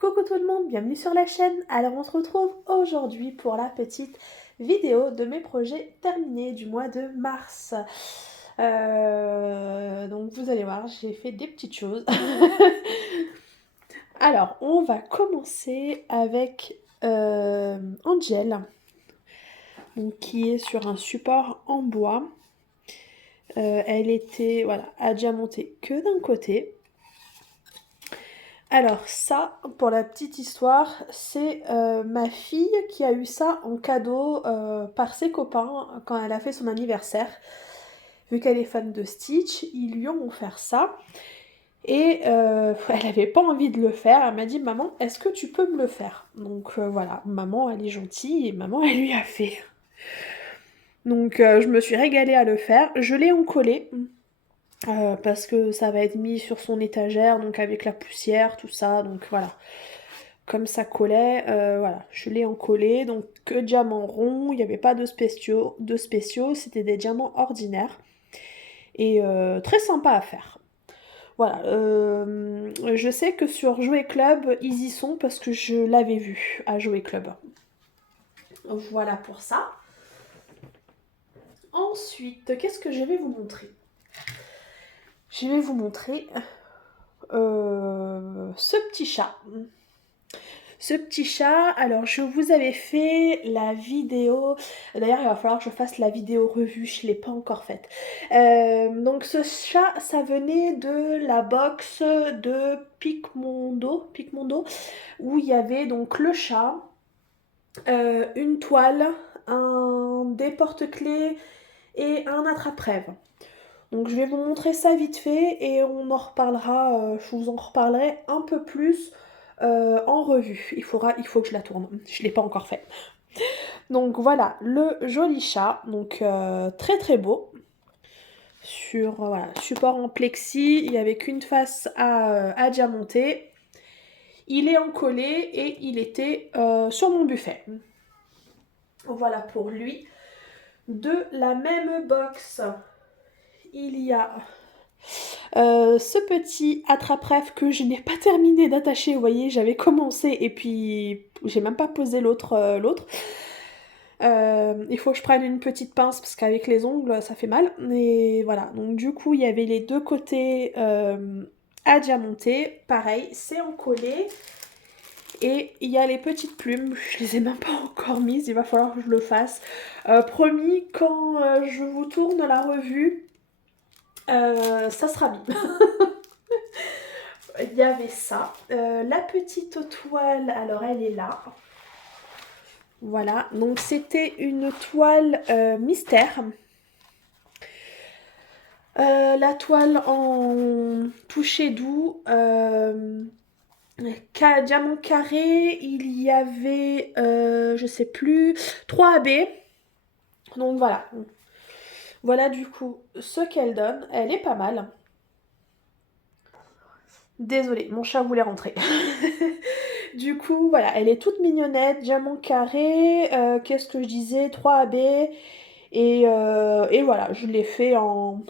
Coucou tout le monde, bienvenue sur la chaîne. Alors on se retrouve aujourd'hui pour la petite vidéo de mes projets terminés du mois de mars. Donc vous allez voir, j'ai fait des petites choses. Alors on va commencer avec Angel, donc, qui est sur un support en bois. Elle était à diamanter que d'un côté. Alors ça, pour la petite histoire, c'est ma fille qui a eu ça en cadeau par ses copains quand elle a fait son anniversaire. Vu qu'elle est fan de Stitch, ils lui ont offert ça. Et elle n'avait pas envie de le faire. Elle m'a dit, maman, est-ce que tu peux me le faire? Donc voilà, maman, elle est gentille et maman, elle lui a fait. Donc je me suis régalée à le faire. Je l'ai encollé. Parce que ça va être mis sur son étagère, donc avec la poussière, tout ça, donc voilà. Comme ça collait, voilà, je l'ai encollé, donc que diamants ronds, il n'y avait pas de spéciaux, c'était des diamants ordinaires. Et très sympa à faire. Voilà, je sais que sur Jouet Club, ils y sont parce que je l'avais vu à Jouet Club. Voilà pour ça. Ensuite, qu'est-ce que je vais vous montrer? Je vais vous montrer ce petit chat. Ce petit chat, alors je vous avais fait la vidéo, d'ailleurs il va falloir que je fasse la vidéo revue, je ne l'ai pas encore faite. Donc ce chat, ça venait de la box de Picmondo, où il y avait donc le chat, une toile, des porte-clés et un attrape-rêve. Donc je vais vous montrer ça vite fait et on en reparlera, je vous en reparlerai un peu plus en revue. Il faut que je la tourne, je ne l'ai pas encore fait. Donc voilà, le joli chat, donc très très beau. Sur support en plexi, il n'y avait qu'une face à diamanter. Il est encollé et il était sur mon buffet. Voilà pour lui. De la même box, il y a ce petit attrape-rêve que je n'ai pas terminé d'attacher, vous voyez, j'avais commencé et puis j'ai même pas posé l'autre. Il faut que je prenne une petite pince parce qu'avec les ongles ça fait mal. Et voilà, donc du coup il y avait les deux côtés à diamanter, pareil, c'est encollé. Et il y a les petites plumes, je les ai même pas encore mises, il va falloir que je le fasse. Promis, quand je vous tourne la revue, ça sera mis. Il y avait ça. La petite toile, alors elle est là. Voilà, donc c'était une toile mystère. La toile en toucher doux, diamant carré, il y avait, je sais plus, 3 AB. Donc voilà. Voilà du coup ce qu'elle donne. Elle est pas mal. Désolée, mon chat voulait rentrer. Du coup, voilà, elle est toute mignonnette, diamant carré, qu'est-ce que je disais, 3 AB, et voilà, je l'ai fait en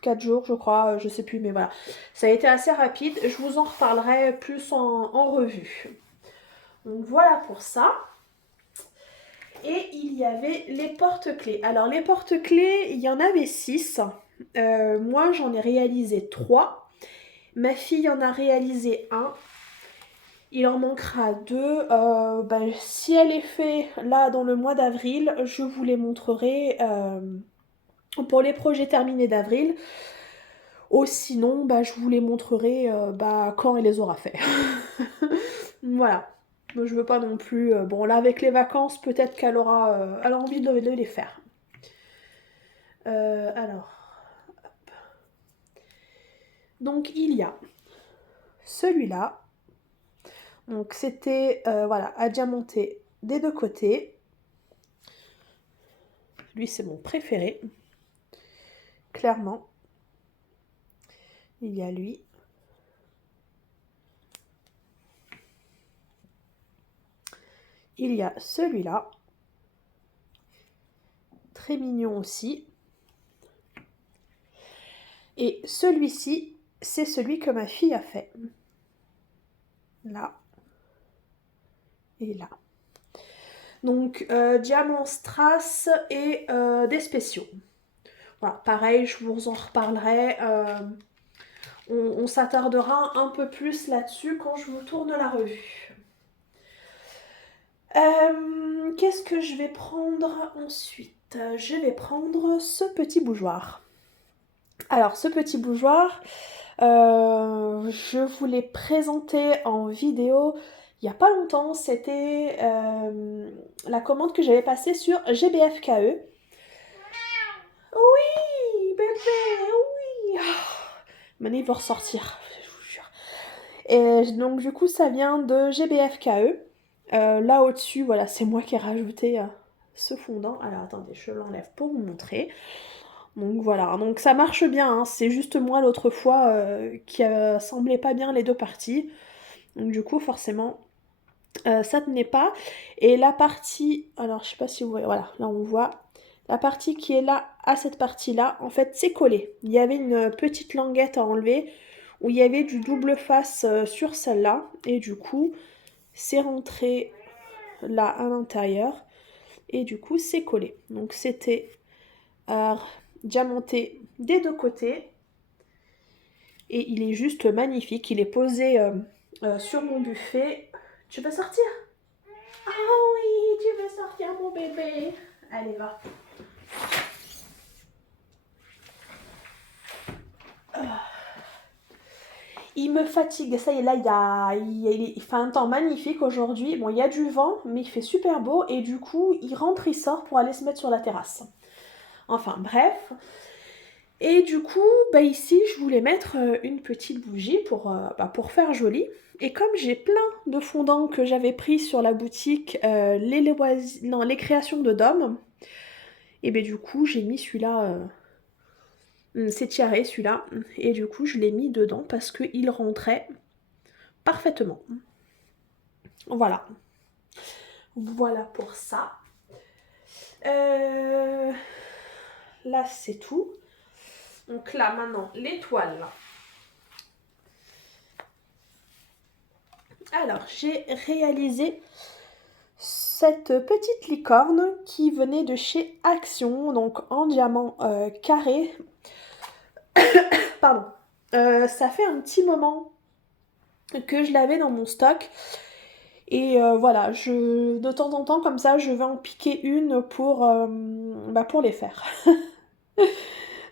4 jours, je crois, je sais plus, mais voilà. Ça a été assez rapide, je vous en reparlerai plus en revue. Donc voilà pour ça. Et il y avait les porte-clés. Alors les porte-clés, il y en avait 6. Moi, j'en ai réalisé 3. Ma fille en a réalisé 1. Il en manquera 2. Si elle est faite là dans le mois d'avril, je vous les montrerai pour les projets terminés d'avril. Ou sinon, je vous les montrerai quand elle les aura fait. Voilà. Je veux pas non plus... bon, là, avec les vacances, peut-être qu'elle aura elle a envie de les faire. Alors... Hop. Donc, il y a celui-là. Donc, c'était, à diamanter des deux côtés. Lui, c'est mon préféré. Clairement. Il y a lui. Il y a celui-là. Très mignon aussi. Et celui-ci, c'est celui que ma fille a fait. Là. et là. Donc diamant strass et des spéciaux. Voilà, pareil, je vous en reparlerai. On s'attardera un peu plus là-dessus quand je vous tourne la revue. Qu'est-ce que je vais prendre ensuite? Je vais prendre ce petit bougeoir. Alors, ce petit bougeoir, je vous l'ai présenté en vidéo il n'y a pas longtemps. C'était la commande que j'avais passée sur GBFKE. Oui, bébé, oui. Maintenant, il va ressortir, je vous jure. Et donc, du coup, ça vient de GBFKE. Là, au-dessus, voilà, c'est moi qui ai rajouté ce fondant. Alors, attendez, je l'enlève pour vous montrer. Donc, voilà. Donc, ça marche bien, hein. C'est juste moi, l'autre fois, qui assemblait pas bien les deux parties. Donc, du coup, forcément, ça tenait pas. Et la partie... Alors, je sais pas si vous voyez... Voilà, là, on voit... La partie qui est là, à cette partie-là, en fait, c'est collé. Il y avait une petite languette à enlever où il y avait du double face sur celle-là. Et du coup, c'est rentré là à l'intérieur. Et du coup, c'est collé. Donc, c'était diamanté des deux côtés. Et il est juste magnifique. Il est posé sur mon buffet. Tu veux sortir? Ah oui, tu veux sortir, mon bébé. Allez, va. Il me fatigue, ça y est, là, il fait un temps magnifique aujourd'hui. Bon, il y a du vent, mais il fait super beau. Et du coup, il rentre, il sort pour aller se mettre sur la terrasse. Enfin, bref. Et du coup, bah ici, je voulais mettre une petite bougie pour faire joli. Et comme j'ai plein de fondants que j'avais pris sur la boutique, les créations de Dom, et ben du coup, j'ai mis celui-là... c'est tiaré celui-là, et du coup je l'ai mis dedans parce qu'il rentrait parfaitement. Voilà. Voilà pour ça. Là c'est tout. Donc là maintenant l'étoile. Alors j'ai réalisé cette petite licorne qui venait de chez Action, donc en diamant carré. Pardon. Ça fait un petit moment que je l'avais dans mon stock. Et voilà, de temps en temps, comme ça, je vais en piquer une pour les faire.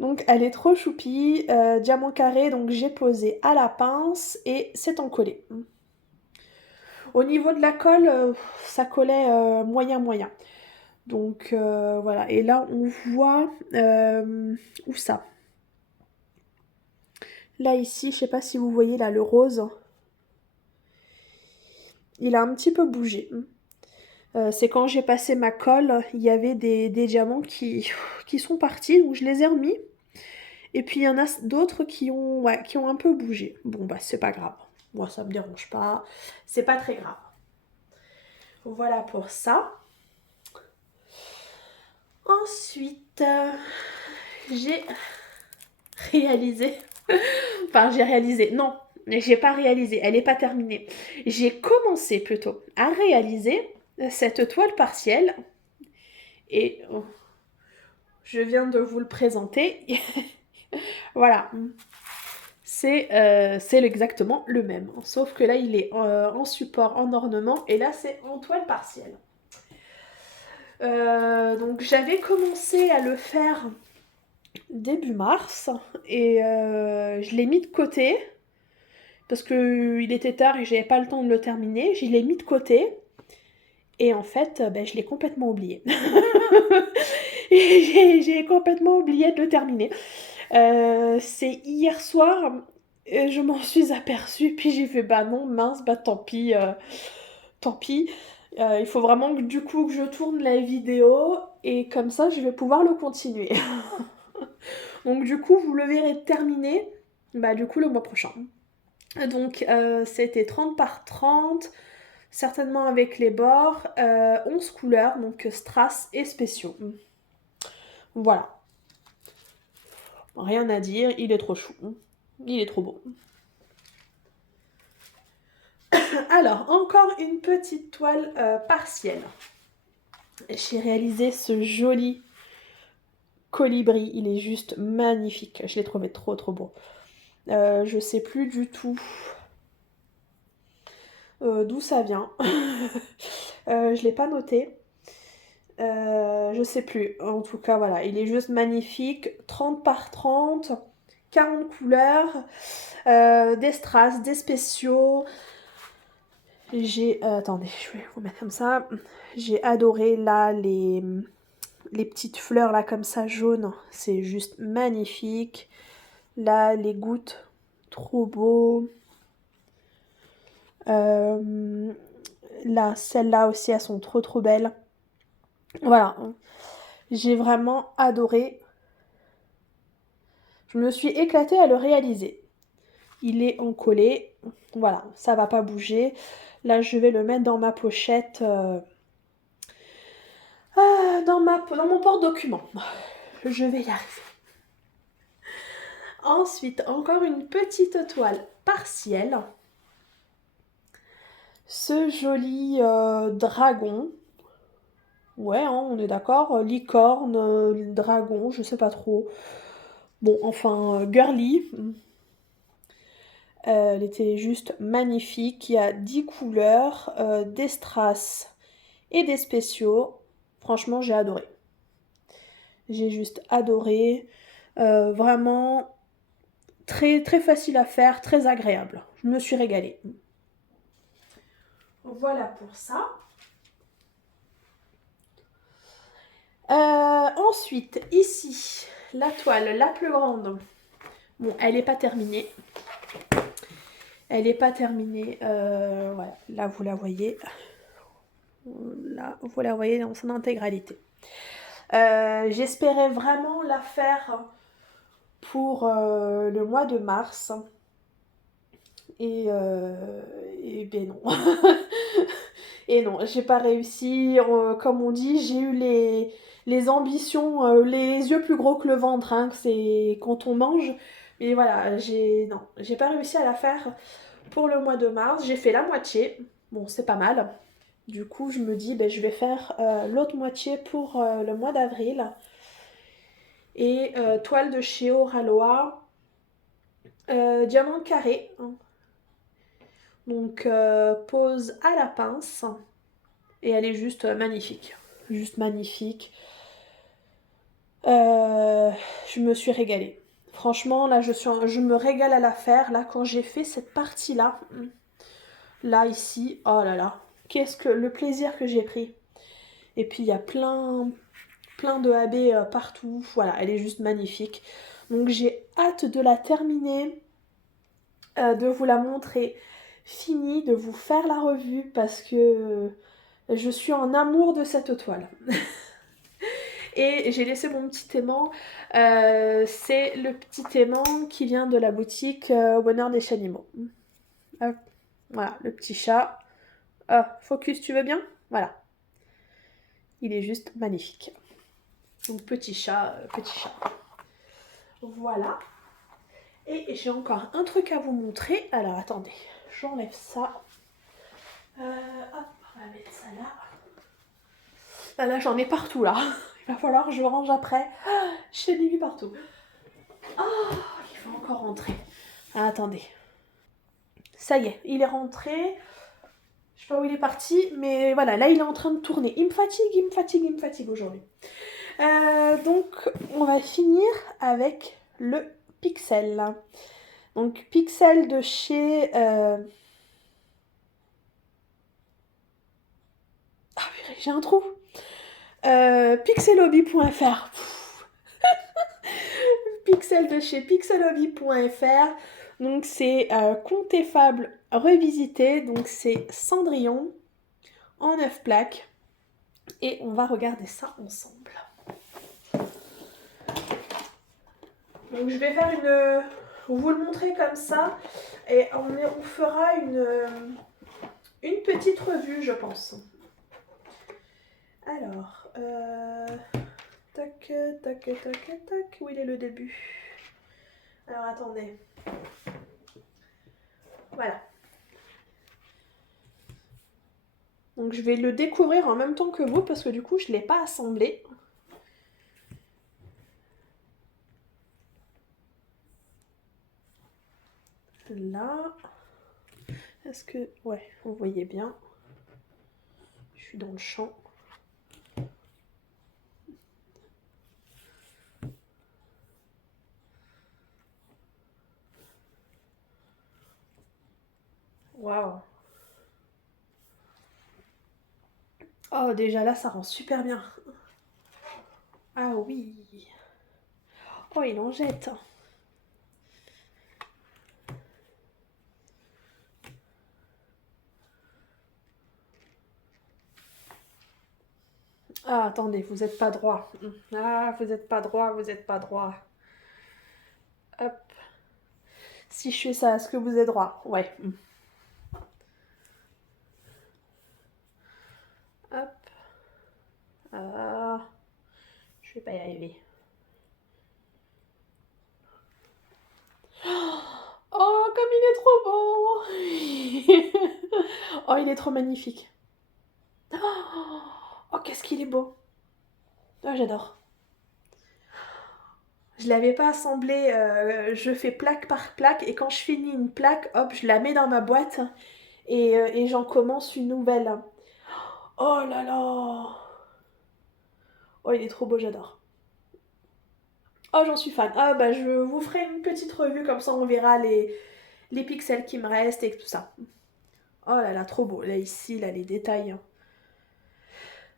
Donc elle est trop choupie, diamant carré, donc j'ai posé à la pince et c'est en collé. Au niveau de la colle, ça collait moyen. Donc voilà, et là on voit... où ça? Là ici, je sais pas si vous voyez là le rose. Il a un petit peu bougé. C'est quand j'ai passé ma colle, il y avait des diamants qui sont partis, donc je les ai remis. Et puis il y en a d'autres qui ont un peu bougé. Bon bah c'est pas grave. Moi ça me dérange pas. C'est pas très grave. Voilà pour ça. Ensuite, j'ai réalisé. Enfin j'ai réalisé. Non, j'ai pas réalisé. Elle n'est pas terminée. J'ai commencé plutôt à réaliser cette toile partielle. Et je viens de vous le présenter. Voilà. C'est exactement le même. Sauf que là, il est en support, en ornement. Et là, c'est en toile partielle. Donc, j'avais commencé à le faire début mars. Et je l'ai mis de côté. Parce qu'il était tard et j'avais pas le temps de le terminer. Je l'ai mis de côté. Et en fait, je l'ai complètement oublié. J'ai complètement oublié de le terminer. C'est hier soir, je m'en suis aperçue, puis j'ai fait bah non, mince, bah tant pis, tant pis. Il faut vraiment que du coup que je tourne la vidéo et comme ça je vais pouvoir le continuer. Donc du coup vous le verrez terminé, bah du coup le mois prochain. Donc c'était 30 par 30, certainement avec les bords, 11 couleurs, donc strass et spéciaux. Voilà. Rien à dire, il est trop chou. Il est trop beau. Alors, encore une petite toile partielle. J'ai réalisé ce joli colibri. Il est juste magnifique. Je l'ai trouvé trop trop beau. Je sais plus du tout d'où ça vient. Je l'ai pas noté. Je sais plus. En tout cas, voilà. Il est juste magnifique. 30 par 30. 40 couleurs. Des strass, des spéciaux. Attendez, je vais vous mettre comme ça. J'ai adoré là les petites fleurs là comme ça jaunes. C'est juste magnifique. Là, les gouttes. Trop beau. Là, celles-là aussi, elles sont trop trop belles. Voilà. J'ai vraiment adoré. Je me suis éclatée à le réaliser. Il est encollé. Voilà, ça va pas bouger. Là, je vais le mettre dans ma pochette. Dans mon porte-document. Je vais y arriver. Ensuite, encore une petite toile partielle. Ce joli dragon. Ouais, hein, on est d'accord. Licorne, dragon, je sais pas trop. Bon, enfin, girly. Elle était juste magnifique. Il y a 10 couleurs, des strass et des spéciaux. Franchement, j'ai adoré. J'ai juste adoré. Vraiment très, très facile à faire, très agréable. Je me suis régalée. Voilà pour ça. Ensuite, ici, la toile la plus grande. Bon, elle n'est pas terminée. Elle n'est pas terminée. Voilà, là, vous la voyez. Là, vous la voyez dans son intégralité. J'espérais vraiment la faire pour le mois de mars. Et ben non. Et non, j'ai pas réussi. Comme on dit, j'ai eu les ambitions, les yeux plus gros que le ventre, hein, c'est quand on mange. Mais voilà, non, j'ai pas réussi à la faire pour le mois de mars. J'ai fait la moitié. Bon, c'est pas mal. Du coup, je me dis, ben, je vais faire l'autre moitié pour le mois d'avril. Et toile de chez Oraloa, diamant carré. Hein. Donc, pose à la pince. Et elle est juste magnifique. Juste magnifique. Je me suis régalée. Franchement, là, je me régale à la faire. Là, quand j'ai fait cette partie-là, là, ici, oh là là, qu'est-ce que le plaisir que j'ai pris. Et puis, il y a plein de AB partout. Voilà, elle est juste magnifique. Donc, j'ai hâte de la terminer, de vous la montrer finie, de vous faire la revue parce que je suis en amour de cette toile. Et j'ai laissé mon petit aimant. C'est le petit aimant qui vient de la boutique Au Bonheur des Chalumeaux. Hop. Voilà, le petit chat. Focus, tu veux bien? Voilà. Il est juste magnifique. Donc petit chat, petit chat. Voilà. Et j'ai encore un truc à vous montrer. Alors attendez, j'enlève ça. Hop, on va mettre ça là. Là, j'en ai partout là. Il va falloir que je range après. J'ai mis partout. Il faut encore rentrer. Attendez. Ça y est, il est rentré. Je sais pas où il est parti, mais voilà, là il est en train de tourner. Il me fatigue aujourd'hui. Donc, on va finir avec le Pixel. Donc, Pixel de chez... j'ai un trou. Pixelhobby.fr. Pixel de chez pixelhobby.fr. Donc, c'est Conte et Fable revisité. Donc, c'est Cendrillon en 9 plaques. Et on va regarder ça ensemble. Donc je vais faire vous le montrer comme ça. Et on fera une petite revue, je pense. Alors, tac. Où il est le début? Alors attendez. Voilà. Donc je vais le découvrir en même temps que vous parce que du coup je ne l'ai pas assemblé. Là. Est-ce que... Ouais, vous voyez bien. Je suis dans le champ. Waouh. Oh, déjà là, ça rend super bien. Ah oui. Oh, il en jette. Ah, attendez, vous n'êtes pas droit. Ah, vous n'êtes pas droit, vous n'êtes pas droit. Hop. Si je fais ça, est-ce que vous êtes droit? Ouais. Hop. Ah. Je vais pas y arriver. Oh, comme il est trop beau. Oh, il est trop magnifique. Oh, qu'est-ce qu'il est beau. Oh, j'adore. Je l'avais pas assemblé, je fais plaque par plaque et quand je finis une plaque, hop, je la mets dans ma boîte et j'en commence une nouvelle. Oh là là. Oh, il est trop beau, j'adore. Oh, j'en suis fan. Ah bah je vous ferai une petite revue comme ça on verra les pixels qui me restent et tout ça. Oh là là, trop beau. Là ici, là les détails.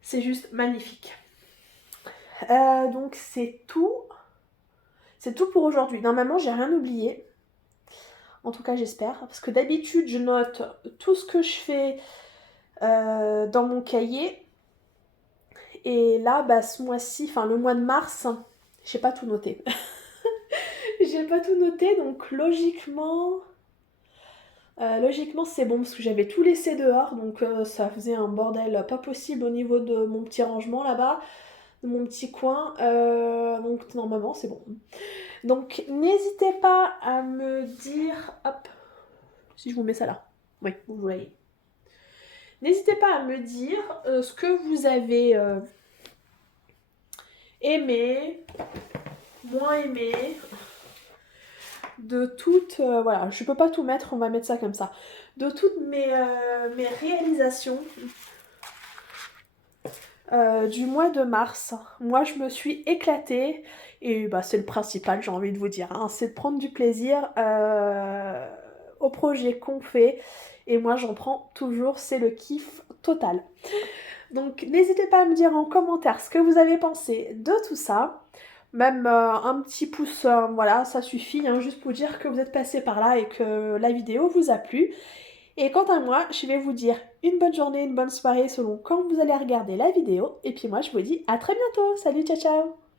C'est juste magnifique. Donc c'est tout. C'est tout pour aujourd'hui. Normalement, j'ai rien oublié. En tout cas, j'espère. Parce que d'habitude, je note tout ce que je fais dans mon cahier. Et là, bah, ce mois-ci, enfin le mois de mars, j'ai pas tout noté. J'ai pas tout noté, donc logiquement c'est bon parce que j'avais tout laissé dehors, donc ça faisait un bordel pas possible au niveau de mon petit rangement là-bas, de mon petit coin. Donc normalement c'est bon. Donc n'hésitez pas à me dire, hop, si je vous mets ça là, oui, vous voyez. N'hésitez pas à me dire ce que vous avez aimé, moins aimé, de toutes, voilà, je peux pas tout mettre, on va mettre ça comme ça, de toutes mes réalisations du mois de mars. Moi, je me suis éclatée et bah, c'est le principal, j'ai envie de vous dire, hein, c'est de prendre du plaisir au projet qu'on fait et moi, j'en prends toujours, c'est le kiff total. Donc, n'hésitez pas à me dire en commentaire ce que vous avez pensé de tout ça. Même un petit pouce, voilà, ça suffit, hein, juste pour dire que vous êtes passé par là et que la vidéo vous a plu. Et quant à moi, je vais vous dire une bonne journée, une bonne soirée selon quand vous allez regarder la vidéo. Et puis moi, je vous dis à très bientôt. Salut, ciao, ciao!